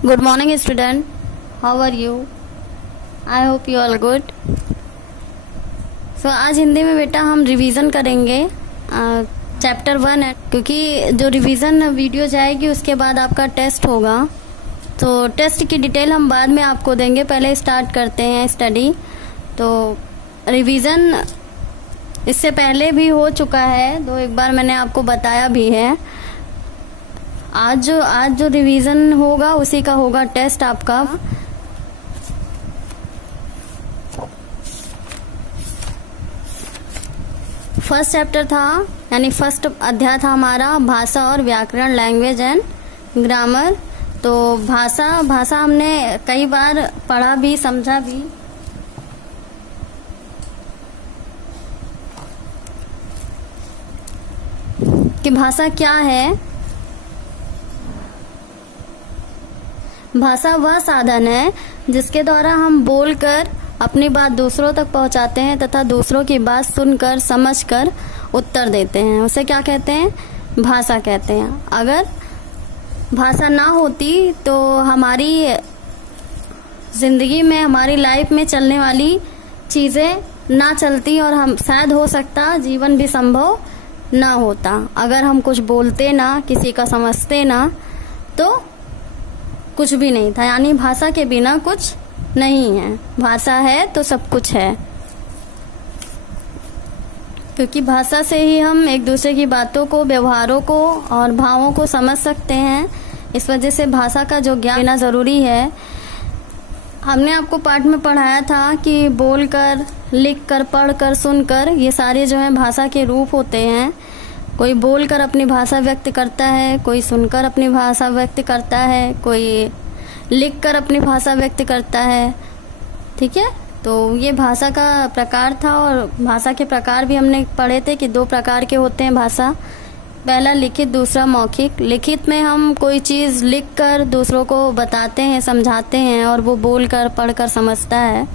Good morning, student. How are you? I hope you all good. So आज हिंदी में बेटा हम रिवीजन करेंगे चैप्टर 1 है, क्योंकि जो रिवीजन वीडियो जाएगी उसके बाद आपका टेस्ट होगा। तो टेस्ट की डिटेल हम बाद में आपको देंगे, पहले स्टार्ट करते हैं स्टडी। तो रिवीजन इससे पहले भी हो चुका है, तो एक बार मैंने आपको बताया भी है। आज जो रिवीजन होगा उसी का होगा टेस्ट आपका। फर्स्ट चैप्टर था, यानी फर्स्ट अध्याय था हमारा भाषा और व्याकरण, लैंग्वेज एंड ग्रामर। तो भाषा हमने कई बार पढ़ा भी, समझा भी। कि भाषा क्या है। भाषा वह साधन है जिसके द्वारा हम बोलकर अपनी बात दूसरों तक पहुंचाते हैं तथा दूसरों की बात सुनकर, समझकर उत्तर देते हैं। उसे क्या कहते हैं? भाषा कहते हैं। अगर भाषा ना होती तो हमारी जिंदगी में, हमारी लाइफ में चलने वाली चीजें ना चलती और हम शायद हो सकता जीवन भी संभव ना होता। अगर हम कुछ बोलते ना, किसी का समझते ना, तो कुछ भी नहीं था। यानी भाषा के बिना कुछ नहीं है। भाषा है तो सब कुछ है, क्योंकि भाषा से ही हम एक दूसरे की बातों को, व्यवहारों को और भावों को समझ सकते हैं। इस वजह से भाषा का जो ज्ञान लेना जरूरी है। हमने आपको पाठ में पढ़ाया था कि बोलकर, लिखकर, पढ़कर, सुनकर, ये सारे जो है भाषा के रूप होते हैं। कोई बोलकर अपनी भाषा व्यक्त करता है, कोई सुनकर अपनी भाषा व्यक्त करता है, कोई लिखकर अपनी भाषा व्यक्त करता है। ठीक है, तो ये भाषा का प्रकार था। और भाषा के प्रकार भी हमने पढ़े थे कि 2 प्रकार के होते हैं भाषा। पहला लिखित, दूसरा मौखिक। लिखित में हम कोई चीज लिखकर दूसरों को बताते हैं, समझाते हैं, और वो बोलकर, पढ़कर समझता है।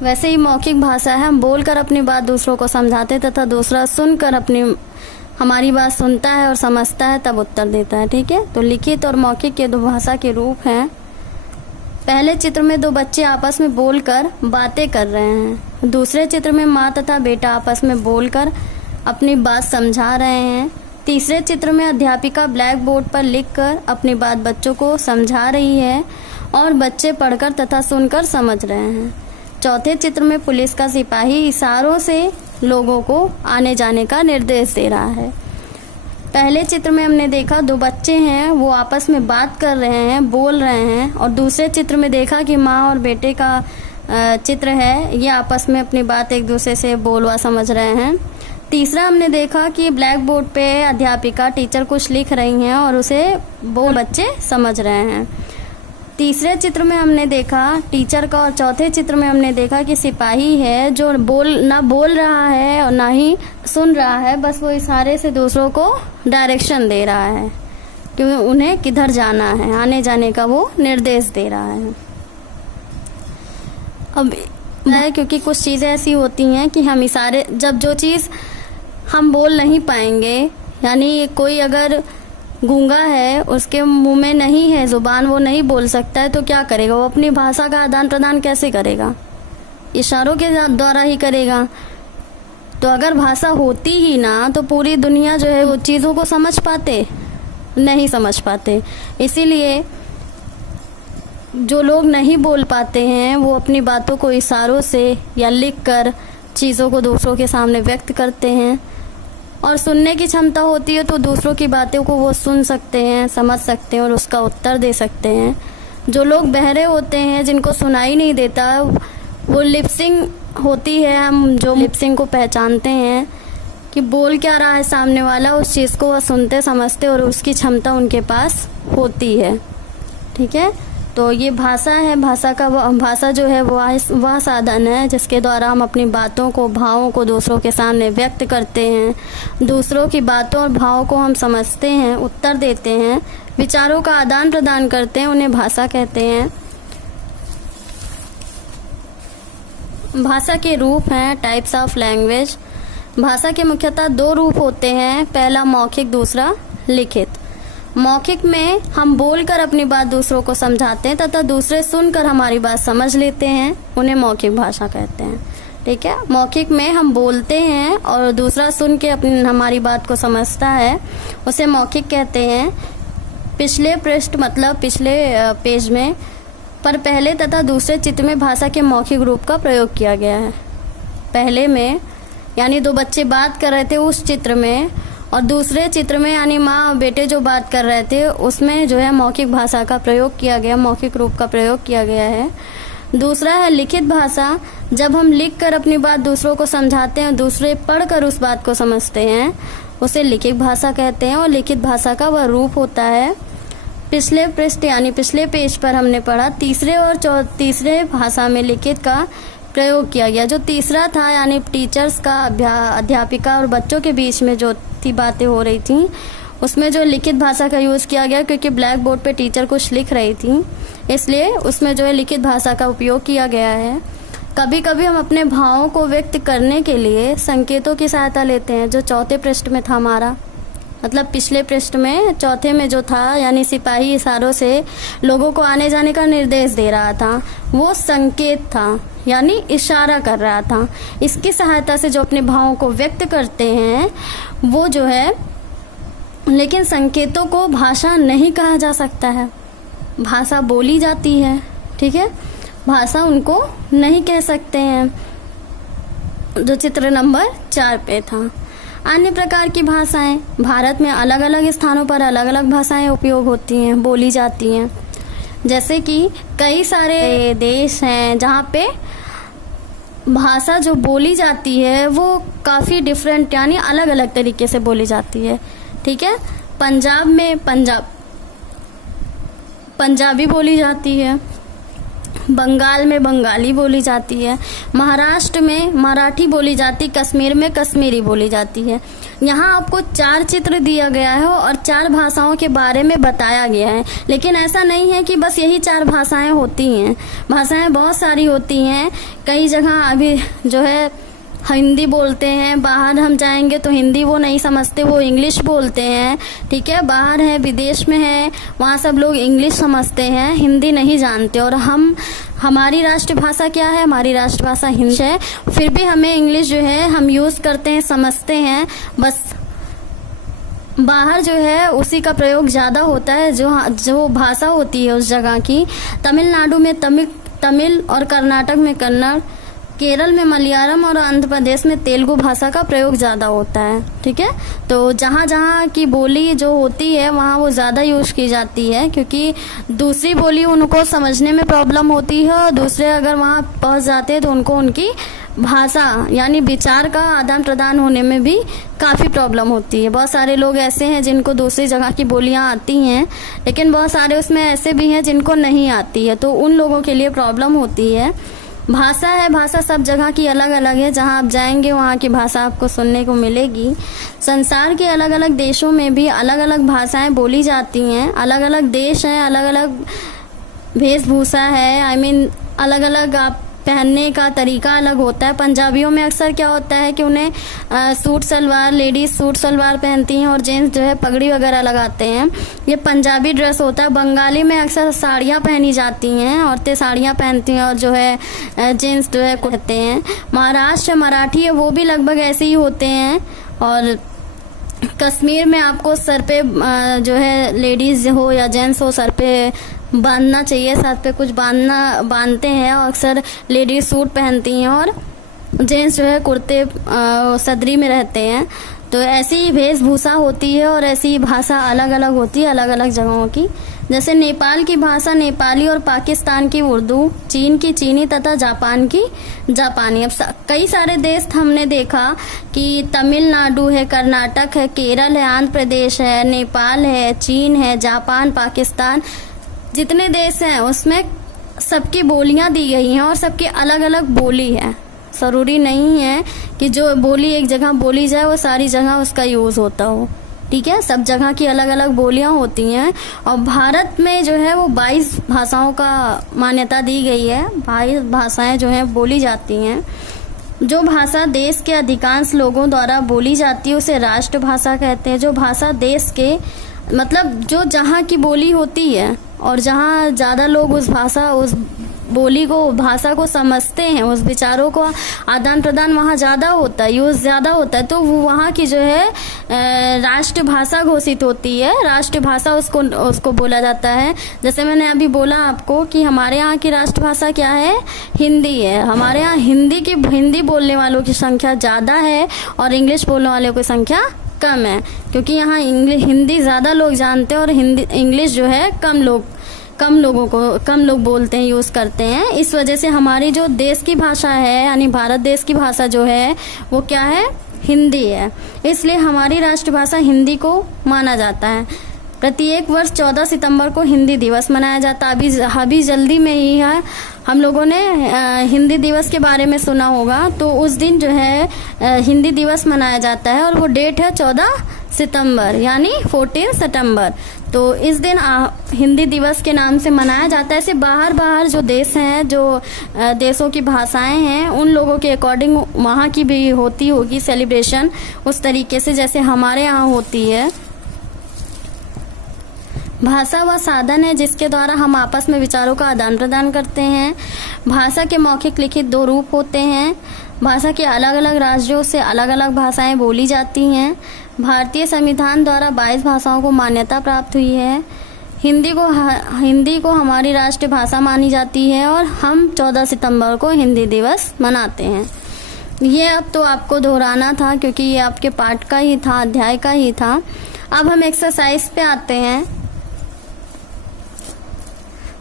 वैसे ही मौखिक भाषा है, हम बोलकर अपनी बात दूसरों को समझाते तथा दूसरा सुनकर हमारी बात सुनता है और समझता है, तब उत्तर देता है। ठीक है, तो लिखित और मौखिक के 2 भाषा के रूप हैं। पहले चित्र में 2 बच्चे आपस में बोलकर बातें कर रहे हैं। दूसरे चित्र में माँ तथा बेटा आपस में बोलकर अपनी बात समझा रहे हैं। तीसरे चित्र में अध्यापिका ब्लैक बोर्ड पर लिखकर अपनी बात बच्चों को समझा रही है और बच्चे पढ़कर तथा सुनकर समझ रहे हैं। चौथे चित्र में पुलिस का सिपाही इशारों से लोगों को आने जाने का निर्देश दे रहा है। पहले चित्र में हमने देखा 2 बच्चे हैं, वो आपस में बात कर रहे हैं, बोल रहे हैं। और दूसरे चित्र में देखा कि माँ और बेटे का चित्र है, ये आपस में अपनी बात एक दूसरे से बोलवा समझ रहे हैं। तीसरा हमने देखा कि ब्लैक बोर्ड पे अध्यापिका, टीचर कुछ लिख रही हैं और उसे वो बच्चे समझ रहे हैं। तीसरे चित्र में हमने देखा टीचर का, और चौथे चित्र में हमने देखा कि सिपाही है जो ना बोल रहा है और ना ही सुन रहा है, बस वो इशारे से दूसरों को डायरेक्शन दे रहा है कि उन्हें किधर जाना है, आने जाने का वो निर्देश दे रहा है। अब क्योंकि कुछ चीजें ऐसी होती हैं कि हम इशारे, जब जो चीज हम बोल नहीं पाएंगे, यानी कोई अगर गूंगा है, उसके मुंह में नहीं है जुबान, वो नहीं बोल सकता है, तो क्या करेगा? वो अपनी भाषा का आदान प्रदान कैसे करेगा? इशारों के द्वारा ही करेगा। तो अगर भाषा होती ही ना, तो पूरी दुनिया जो है वो चीजों को समझ पाते? नहीं समझ पाते। इसीलिए जो लोग नहीं बोल पाते हैं वो अपनी बातों को इशारों से या लिखकर चीजों को दूसरों के सामने व्यक्त करते हैं। और सुनने की क्षमता होती है तो दूसरों की बातों को वो सुन सकते हैं, समझ सकते हैं और उसका उत्तर दे सकते हैं। जो लोग बहरे होते हैं, जिनको सुनाई नहीं देता, वो लिपसिंग होती है। हम जो लिपसिंग को पहचानते हैं कि बोल क्या रहा है सामने वाला, उस चीज को वह सुनते, समझते और उसकी क्षमता उनके पास होती है। ठीक है, तो ये भाषा है। भाषा जो है वह साधन है जिसके द्वारा हम अपनी बातों को, भावों को दूसरों के सामने व्यक्त करते हैं। दूसरों की बातों और भावों को हम समझते हैं, उत्तर देते हैं, विचारों का आदान प्रदान करते हैं, उन्हें भाषा कहते हैं। भाषा के रूप हैं टाइप्स ऑफ लैंग्वेज। भाषा के मुख्यतः दो रूप होते हैं, पहला मौखिक, दूसरा लिखित। मौखिक में हम बोलकर अपनी बात दूसरों को समझाते हैं तथा दूसरे सुनकर हमारी बात समझ लेते हैं, उन्हें मौखिक भाषा कहते हैं। ठीक है, मौखिक में हम बोलते हैं और दूसरा सुन के अपनी हमारी बात को समझता है, उसे मौखिक कहते हैं। पिछले पृष्ठ मतलब पिछले पेज में पर पहले तथा दूसरे चित्र में भाषा के मौखिक रूप का प्रयोग किया गया है। पहले में यानी दो बच्चे बात कर रहे थे उस चित्र में, और दूसरे चित्र में यानी माँ और बेटे जो बात कर रहे थे उसमें जो है मौखिक भाषा का प्रयोग किया गया, मौखिक रूप का प्रयोग किया गया है। दूसरा है लिखित भाषा। जब हम लिख कर अपनी बात दूसरों को समझाते हैं, दूसरे पढ़कर उस बात को समझते हैं, उसे लिखित भाषा कहते हैं। और लिखित भाषा का वह रूप होता है, पिछले पृष्ठ यानी पिछले पेज पर हमने पढ़ा तीसरे और तीसरे भाषा में लिखित का प्रयोग किया गया। जो तीसरा था यानी टीचर्स का अध्यापिका और बच्चों के बीच में जो थी बातें हो रही थी, उसमें जो लिखित भाषा का यूज किया गया, क्योंकि ब्लैक बोर्ड पे टीचर कुछ लिख रही थी इसलिए उसमें जो है लिखित भाषा का उपयोग किया गया है। कभी कभी हम अपने भावों को व्यक्त करने के लिए संकेतों की सहायता लेते हैं, जो चौथे पृष्ठ में था हमारा, मतलब पिछले पृष्ठ में चौथे में जो था, यानी सिपाही इशारों से लोगों को आने जाने का निर्देश दे रहा था, वो संकेत था यानी इशारा कर रहा था। इसकी सहायता से जो अपने भावों को व्यक्त करते हैं वो जो है, लेकिन संकेतों को भाषा नहीं कहा जा सकता है, भाषा बोली जाती है। ठीक है, भाषा उनको नहीं कह सकते हैं, जो चित्र नंबर 4 पे था। अन्य प्रकार की भाषाएं, भारत में अलग अलग स्थानों पर अलग अलग भाषाएं उपयोग होती हैं, बोली जाती हैं। जैसे कि कई सारे देश हैं जहाँ पे भाषा जो बोली जाती है वो काफी डिफरेंट यानी अलग अलग तरीके से बोली जाती है। ठीक है, पंजाब में पंजाबी बोली जाती है, बंगाल में बंगाली बोली जाती है, महाराष्ट्र में मराठी बोली जाती, कश्मीर में कश्मीरी बोली जाती है। यहाँ आपको 4 चित्र दिया गया है और 4 भाषाओं के बारे में बताया गया है, लेकिन ऐसा नहीं है कि बस यही 4 भाषाएं होती हैं, भाषाएं बहुत सारी होती हैं। कई जगह अभी जो है हिंदी बोलते हैं, बाहर हम जाएंगे तो हिंदी वो नहीं समझते, वो इंग्लिश बोलते हैं। ठीक है, बाहर है, विदेश में है, वहाँ सब लोग इंग्लिश समझते हैं, हिंदी नहीं जानते। और हमारी राष्ट्रभाषा क्या है? हमारी राष्ट्रभाषा हिंदी है, फिर भी हमें इंग्लिश जो है हम यूज करते हैं, समझते हैं। बस बाहर जो है उसी का प्रयोग ज्यादा होता है, जो भाषा होती है उस जगह की। तमिलनाडु में तमिल और कर्नाटक में कन्नड़, केरल में मलयालम और आंध्र प्रदेश में तेलुगु भाषा का प्रयोग ज्यादा होता है। ठीक है, तो जहाँ जहाँ की बोली जो होती है वहाँ वो ज्यादा यूज की जाती है, क्योंकि दूसरी बोली उनको समझने में प्रॉब्लम होती है और दूसरे अगर वहाँ पहुँच जाते हैं तो उनको उनकी भाषा यानी विचार का आदान प्रदान होने में भी काफी प्रॉब्लम होती है। बहुत सारे लोग ऐसे हैं जिनको दूसरी जगह की बोलियां आती हैं, लेकिन बहुत सारे उसमें ऐसे भी हैं जिनको नहीं आती है, तो उन लोगों के लिए प्रॉब्लम होती है। भाषा है, भाषा सब जगह की अलग अलग है, जहां आप जाएंगे वहां की भाषा आपको सुनने को मिलेगी। संसार के अलग अलग देशों में भी अलग अलग भाषाएं बोली जाती हैं, अलग अलग देश हैं, अलग अलग वेशभूषा है, अलग अलग आप पहनने का तरीका अलग होता है। पंजाबियों में अक्सर क्या होता है कि उन्हें suit salwar, ladies suit salwar पहनती हैं और जेंट्स जो है पगड़ी वगैरह लगाते हैं, ये पंजाबी ड्रेस होता है। बंगाली में अक्सर साड़ियाँ पहनी जाती हैं, औरतें साड़ियाँ पहनती हैं और जो है जेंट्स जो है कहते हैं। महाराष्ट्र मराठी है, वो भी लगभग ऐसे ही होते हैं। और कश्मीर में आपको सर पे जो है लेडीज हो या जेंट्स हो सर पे बांधना चाहिए, सर पे कुछ बांधते हैं, और अक्सर लेडीज सूट पहनती हैं और जेंट्स जो है कुर्ते सदरी में रहते हैं। तो ऐसी ही वेशभूषा होती है और ऐसी ही भाषा अलग अलग होती है अलग अलग जगहों की। जैसे नेपाल की भाषा नेपाली और पाकिस्तान की उर्दू, चीन की चीनी तथा जापान की जापानी। अब कई सारे देश हमने देखा कि तमिलनाडु है, कर्नाटक है, केरल है, आंध्र प्रदेश है, नेपाल है, चीन है, जापान, पाकिस्तान, जितने देश हैं उसमें सबकी बोलियां दी गई हैं और सबकी अलग अलग बोली है। जरूरी नहीं है कि जो बोली एक जगह बोली जाए वो सारी जगह उसका यूज होता हो। ठीक है, सब जगह की अलग अलग बोलियां होती हैं। और भारत में जो है वो 22 भाषाओं का मान्यता दी गई है, 22 भाषाएं जो है बोली जाती हैं। जो भाषा देश के अधिकांश लोगों द्वारा बोली जाती है उसे राष्ट्रभाषा कहते हैं। जो भाषा देश के मतलब जो जहाँ की बोली होती है और जहाँ ज़्यादा लोग उस बोली को, भाषा को समझते हैं, उस विचारों को आदान प्रदान वहाँ ज़्यादा होता है, यूज़ ज़्यादा होता है, तो वो वहाँ की जो है राष्ट्रभाषा घोषित होती है। राष्ट्रभाषा उसको बोला जाता है। जैसे मैंने अभी बोला आपको कि हमारे यहाँ की राष्ट्रभाषा क्या है, हिंदी है। हमारे यहाँ हिंदी बोलने वालों की संख्या ज़्यादा है और इंग्लिश बोलने वालों की संख्या कम है, क्योंकि यहाँ हिंदी ज़्यादा लोग जानते हैं और इंग्लिश जो है कम लोग बोलते हैं, यूज़ करते हैं। इस वजह से हमारी जो देश की भाषा है, यानी भारत देश की भाषा जो है वो क्या है, हिंदी है। इसलिए हमारी राष्ट्रभाषा हिंदी को माना जाता है। प्रत्येक वर्ष 14 सितंबर को हिंदी दिवस मनाया जाता है। अभी जल्दी में ही है, हम लोगों ने हिंदी दिवस के बारे में सुना होगा, तो उस दिन जो है हिंदी दिवस मनाया जाता है और वो डेट है 14 सितंबर यानी 14 सितंबर। तो इस दिन हिंदी दिवस के नाम से मनाया जाता है। ऐसे बाहर जो देश हैं, जो देशों की भाषाएं हैं, उन लोगों के अकॉर्डिंग वहाँ की भी होती होगी सेलिब्रेशन उस तरीके से जैसे हमारे यहाँ होती है। भाषा वह साधन है जिसके द्वारा हम आपस में विचारों का आदान प्रदान करते हैं। भाषा के मौखिक लिखित 2 रूप होते हैं। भाषा के अलग अलग राज्यों से अलग अलग भाषाएं बोली जाती हैं। भारतीय संविधान द्वारा 22 भाषाओं को मान्यता प्राप्त हुई है। हिंदी को हमारी राष्ट्रीय भाषा मानी जाती है और हम 14 सितंबर को हिंदी दिवस मनाते हैं। ये अब तो आपको दोहराना था क्योंकि ये आपके पाठ का ही था, अध्याय का ही था। अब हम एक्सरसाइज पे आते हैं।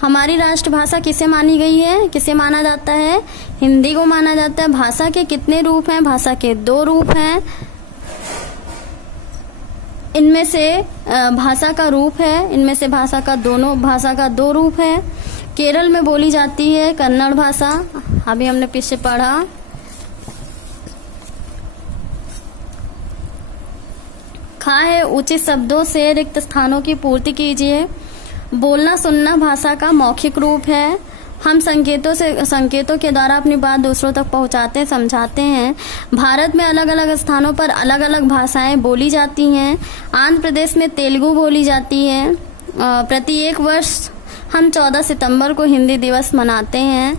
हमारी राष्ट्रभाषा किसे मानी गई है, किसे माना जाता है, हिंदी को माना जाता है। भाषा के कितने रूप हैं, भाषा के 2 रूप हैं। इनमें से भाषा का रूप है, इनमें से भाषा का 2 रूप है। केरल में बोली जाती है कन्नड़ भाषा, अभी हमने पीछे पढ़ा। खा है उचित शब्दों से रिक्त स्थानों की पूर्ति कीजिए। बोलना सुनना भाषा का मौखिक रूप है। हम संकेतों के द्वारा अपनी बात दूसरों तक पहुंचाते समझाते हैं। भारत में अलग अलग स्थानों पर अलग अलग भाषाएं बोली जाती हैं। आंध्र प्रदेश में तेलुगु बोली जाती है। प्रत्येक वर्ष हम 14 सितंबर को हिंदी दिवस मनाते हैं।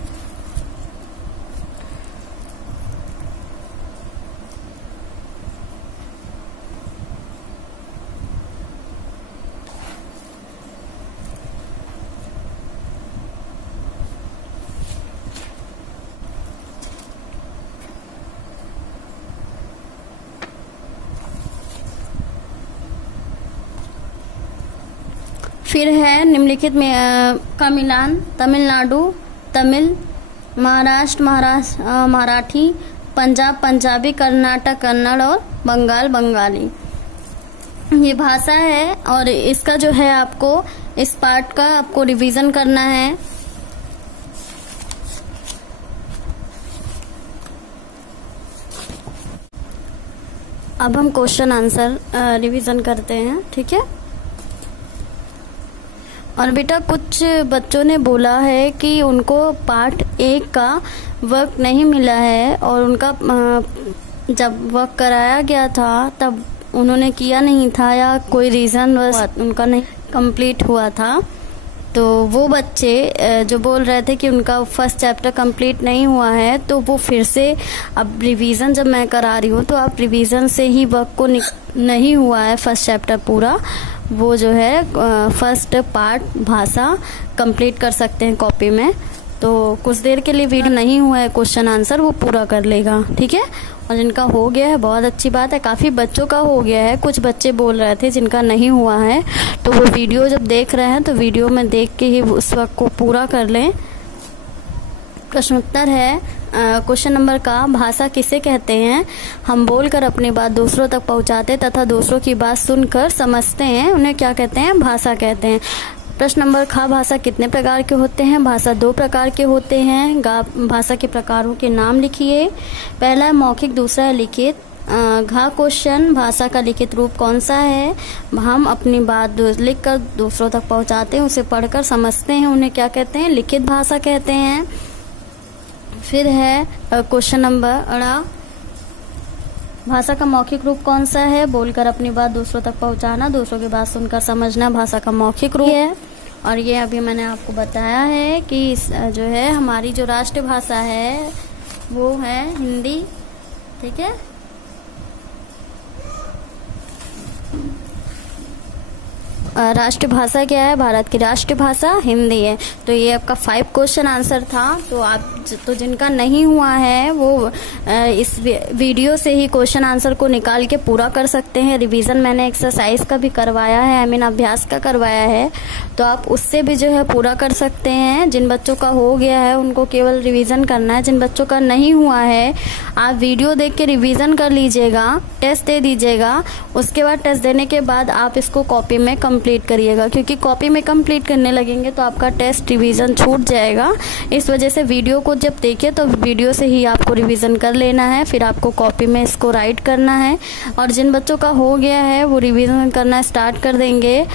फिर है निम्नलिखित में का मिलान: तमिलनाडु तमिल, महाराष्ट्र मराठी, पंजाब पंजाबी, कर्नाटक कन्नड़ और बंगाल बंगाली। ये भाषा है और इसका जो है आपको इस पार्ट का आपको रिवीजन करना है। अब हम क्वेश्चन आंसर रिवीजन करते हैं, ठीक है। और बेटा कुछ बच्चों ने बोला है कि उनको पार्ट 1 का वर्क नहीं मिला है और उनका जब वर्क कराया गया था तब उन्होंने किया नहीं था या कोई रीज़न उनका नहीं कंप्लीट हुआ था। तो वो बच्चे जो बोल रहे थे कि उनका फर्स्ट चैप्टर कंप्लीट नहीं हुआ है, तो वो फिर से अब रिवीजन जब मैं करा रही हूँ तो आप रिवीजन से ही वर्क को नहीं हुआ है फर्स्ट चैप्टर पूरा, वो जो है फर्स्ट पार्ट भाषा कंप्लीट कर सकते हैं कॉपी में। तो कुछ देर के लिए वीडियो नहीं हुआ है क्वेश्चन आंसर वो पूरा कर लेगा, ठीक है। और जिनका हो गया है बहुत अच्छी बात है, काफ़ी बच्चों का हो गया है। कुछ बच्चे बोल रहे थे जिनका नहीं हुआ है, तो वो वीडियो जब देख रहे हैं तो वीडियो में देख के ही उस वक्त को पूरा कर लें। प्रश्नोत्तर है क्वेश्चन नंबर का: भाषा किसे कहते हैं? हम बोलकर अपनी बात दूसरों तक पहुंचाते तथा दूसरों की बात सुनकर समझते हैं, उन्हें क्या कहते हैं? भाषा कहते हैं। प्रश्न नंबर ख: भाषा कितने प्रकार के होते हैं? भाषा 2 प्रकार के होते हैं। भाषा के प्रकारों के नाम लिखिए। पहला है मौखिक, दूसरा है लिखित। घ क्वेश्चन: भाषा का लिखित रूप कौन सा है? हम अपनी बात लिखकर दूसरों तक पहुंचाते हैं, उसे पढ़कर समझते हैं, उन्हें क्या कहते हैं? लिखित भाषा कहते हैं। फिर है क्वेश्चन नंबर अड़ा: भाषा का मौखिक रूप कौन सा है? बोलकर अपनी बात दूसरों तक पहुंचाना, दूसरों की बात सुनकर समझना भाषा का मौखिक रूप है। और ये अभी मैंने आपको बताया है कि जो है हमारी जो राष्ट्रभाषा है वो है हिंदी, ठीक है। राष्ट्रभाषा क्या है? भारत की राष्ट्रभाषा हिंदी है। तो ये आपका 5 क्वेश्चन आंसर था। तो आप तो जिनका नहीं हुआ है वो इस वीडियो से ही क्वेश्चन आंसर को निकाल के पूरा कर सकते हैं। रिवीजन मैंने एक्सरसाइज का भी करवाया है, अभ्यास का करवाया है, तो आप उससे भी जो है पूरा कर सकते हैं। जिन बच्चों का हो गया है उनको केवल रिवीजन करना है। जिन बच्चों का नहीं हुआ है आप वीडियो देख के रिवीजन कर लीजिएगा, टेस्ट दे दीजिएगा। उसके बाद टेस्ट देने के बाद आप इसको कॉपी में कंप्लीट करिएगा, क्योंकि कॉपी में कंप्लीट करने लगेंगे तो आपका टेस्ट रिवीजन छूट जाएगा। इस वजह से वीडियो को जब देखें तो वीडियो से ही आपको रिवीजन कर लेना है, फिर आपको कॉपी में इसको राइट करना है। और जिन बच्चों का हो गया है वो रिवीजन करना स्टार्ट कर देंगे।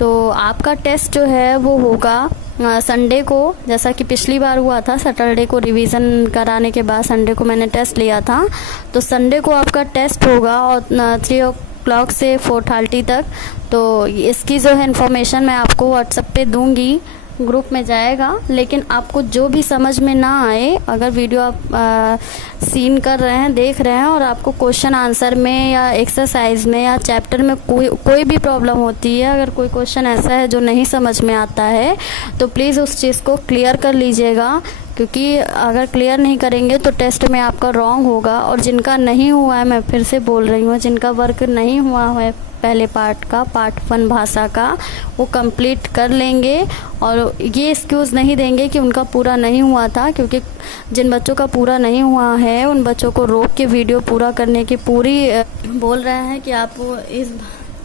तो आपका टेस्ट जो है वो होगा संडे को, जैसा कि पिछली बार हुआ था। सैटरडे को रिवीजन कराने के बाद संडे को मैंने टेस्ट लिया था। तो संडे को आपका टेस्ट होगा और 3 o'clock से 4:30 तक। तो इसकी जो है इन्फॉर्मेशन मैं आपको व्हाट्सएप पे दूंगी, ग्रुप में जाएगा। लेकिन आपको जो भी समझ में ना आए, अगर वीडियो आप सीन कर रहे हैं, देख रहे हैं, और आपको क्वेश्चन आंसर में या एक्सरसाइज में या चैप्टर में कोई भी प्रॉब्लम होती है, अगर कोई क्वेश्चन ऐसा है जो नहीं समझ में आता है तो प्लीज़ उस चीज़ को क्लियर कर लीजिएगा, क्योंकि अगर क्लियर नहीं करेंगे तो टेस्ट में आपका रॉन्ग होगा। और जिनका नहीं हुआ है, मैं फिर से बोल रही हूँ, जिनका वर्क नहीं हुआ है पहले पार्ट का, पार्ट 1 भाषा का, वो कंप्लीट कर लेंगे। और ये एक्सक्यूज़ नहीं देंगे कि उनका पूरा नहीं हुआ था, क्योंकि जिन बच्चों का पूरा नहीं हुआ है उन बच्चों को रोक के वीडियो पूरा करने की पूरी बोल रहे हैं कि आप इस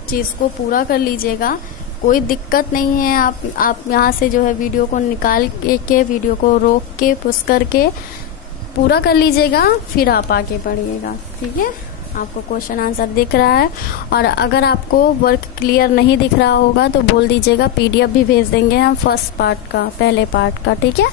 चीज़ को पूरा कर लीजिएगा। कोई दिक्कत नहीं है। आप यहाँ से जो है वीडियो को निकाल के वीडियो को रोक के पुश करके पूरा कर लीजिएगा, फिर आप आगे बढ़िएगा, ठीक है। आपको क्वेश्चन आंसर दिख रहा है। और अगर आपको वर्क क्लियर नहीं दिख रहा होगा तो बोल दीजिएगा, PDF भी भेज देंगे हम फर्स्ट पार्ट का, पहले पार्ट का, ठीक है।